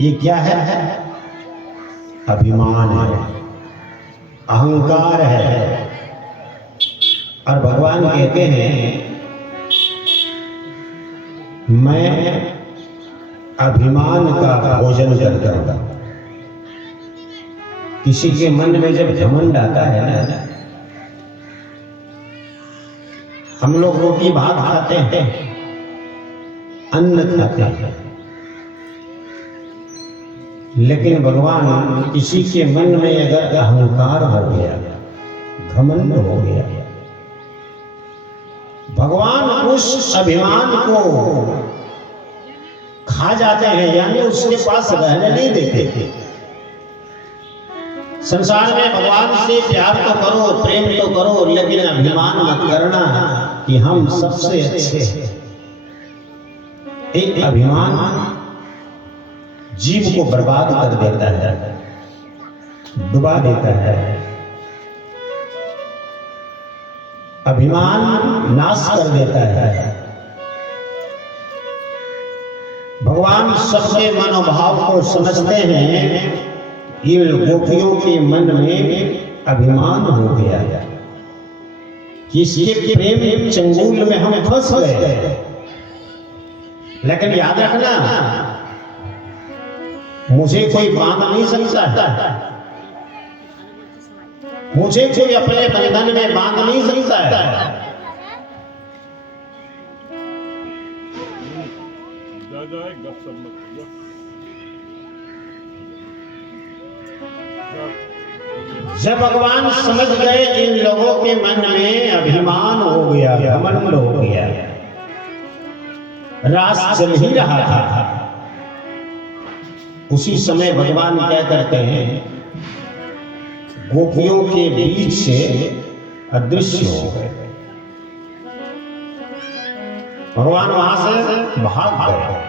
ये क्या है? अभिमान है, अहंकार है। और भगवान कहते हैं मैं अभिमान का भोजन करता हूं। किसी के मन में जब घमंड आता है ना, हम लोग रोटी भात खाते हैं, अन्न खाते हैं, लेकिन भगवान किसी के मन में अगर अहंकार हो गया, घमंड हो गया, भगवान उस अभिमान को खा जाते हैं, यानी उसके पास रहने नहीं देते। संसार में भगवान से प्यार तो करो, प्रेम तो करो, लेकिन अभिमान मत करना कि हम सबसे अच्छे हैं। एक अभिमान जीव को बर्बाद कर देता है, डुबा देता है। अभिमान नाश कर देता है। भगवान सबके मनोभाव को समझते हैं। ये गोपियों के मन में अभिमान हो गया, किसके प्रेम चंगुल में हम फंस गए। लेकिन याद रखना, मुझे कोई बांध नहीं सकता, मुझे कोई अपने बंधन में बांध नहीं सकता है। जब भगवान समझ गए इन लोगों के मन में अभिमान हो गया, घमंड हो गया, रास चल ही रहा था, उसी समय भगवान क्या करते हैं, गोपियों के बीच से अदृश्य हो गए। भगवान वहां से भाग गए।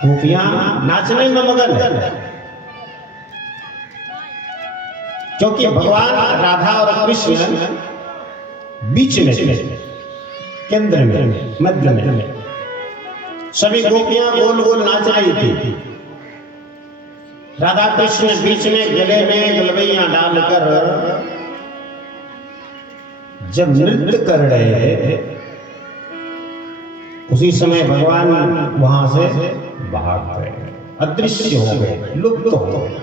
गोपियां नाचने में मगन है, क्योंकि भगवान राधा और कृष्ण बीच में, केंद्र में, मध्य में, सभी गोपियां गोल गोल नाच रही थी। राधा कृष्ण बीच में गले में गलवैया डालकर जब नृत्य कर रहे थे, उसी समय भगवान वहां से भाग गए, अदृश्य हो गए, लुप्त हो गए।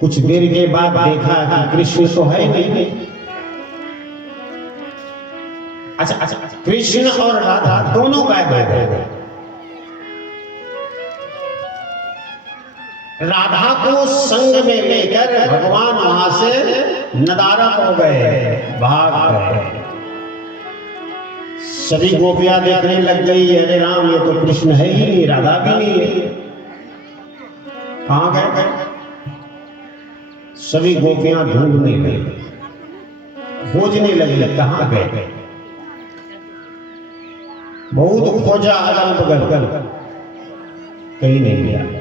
कुछ देर के बाद देखा कि कृष्ण तो है नहीं। अच्छा, कृष्ण और राधा दोनों गायब हो गए। राधा को संग में लेकर भगवान वहां से नदारद हो गए, भाग गए। सभी गोपियां देखने लग गई, अरे राम, ये तो कृष्ण है ही नहीं, राधा भी नहीं है, कहां गए? सभी गोपियां ढूंढने लगी, खोजने लगी, कहां गए? बहुत खोजा अगल बगल, कहीं नहीं मिला।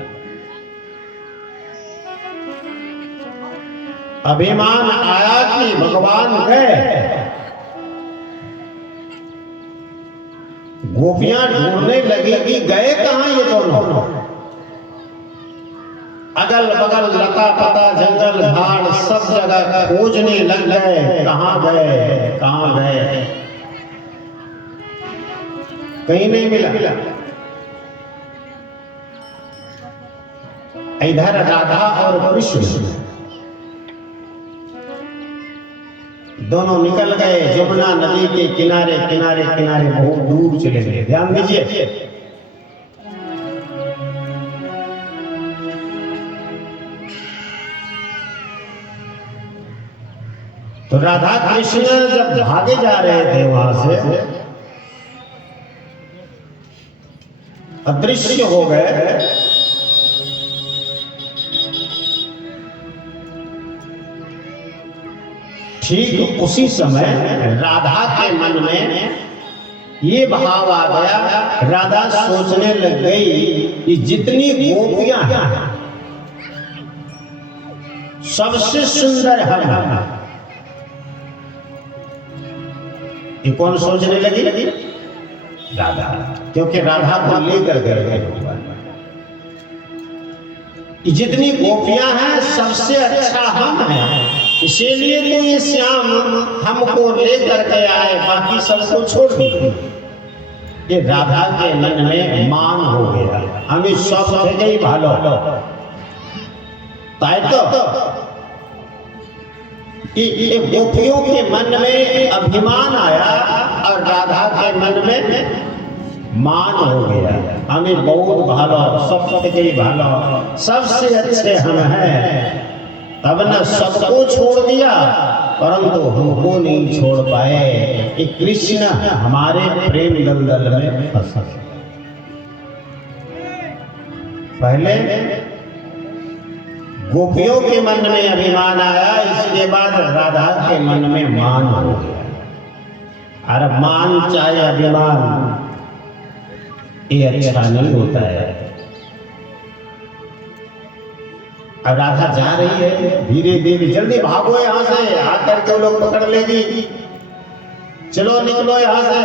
अभिमान आया कि भगवान गए। गोपियां ढूंढने लगी कि गए कहां ये दोनों। अगल बगल लता पता जंगल झाड़ सब जगह खोजने लग गए, कहां गए, कहां गए, कहीं नहीं मिला। इधर राधा और कृष्ण दोनों निकल गए यमुना नदी के किनारे किनारे किनारे, बहुत दूर चले गए। ध्यान दीजिए, तो राधा कृष्ण जब भागे जा रहे थे वहां से, अदृश्य हो गए। ठीक उसी समय राधा के मन में ये भाव आ गया। राधा सोचने लग गई कि जितनी गोपियां हैं सबसे सुंदर हम, ये कौन सोचने लगी? राधा, क्योंकि राधा को लेकर गए भगवान। जितनी गोपियां हैं सबसे अच्छा हम हैं, इसीलिए तो ये श्याम हमको लेकर के आए, बाकी सबको छोड़ दिए। ये राधा के मन में मान हो गया, हमें सब থেকে ভালো, তাই তো ये गोपियों के मन में अभिमान आया और राधा के मन में मान हो गया, हमें बहुत भालो, सब থেকে भालो, सबसे अच्छे हम हैं। तब न सबको छोड़ दिया, परंतु हमको नहीं छोड़ पाए। ये कृष्ण हमारे प्रेम दलदल में फंस गए। पहले गोपियों के मन में अभिमान आया, इसके बाद राधा के मन में मान हो गया। और मान चाहे अभिमान ये अच्छा नहीं होता है। अब राधा जा रही है धीरे धीरे, जल्दी भागो यहाँ से, आकर के लोग पकड़ लेगी, चलो निकलो यहाँ से।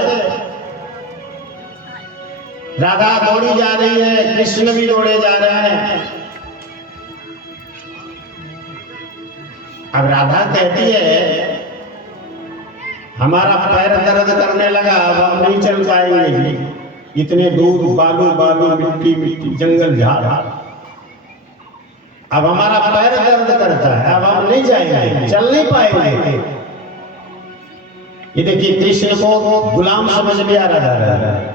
राधा दौड़ी जा रही है, कृष्ण भी दौड़े जा रहे हैं। अब राधा कहती है हमारा पैर दर्द करने लगा, अब हम नहीं चल पाएंगे, इतने दूर बालू बालू मिट्टी मिट्टी जंगल झाड़, अब हमारा पैर दर्द करता है, अब हम नहीं जाएंगे, चल नहीं पाएंगे। ये देखिए कृष्ण को गुलाम समझ में आ रहा है।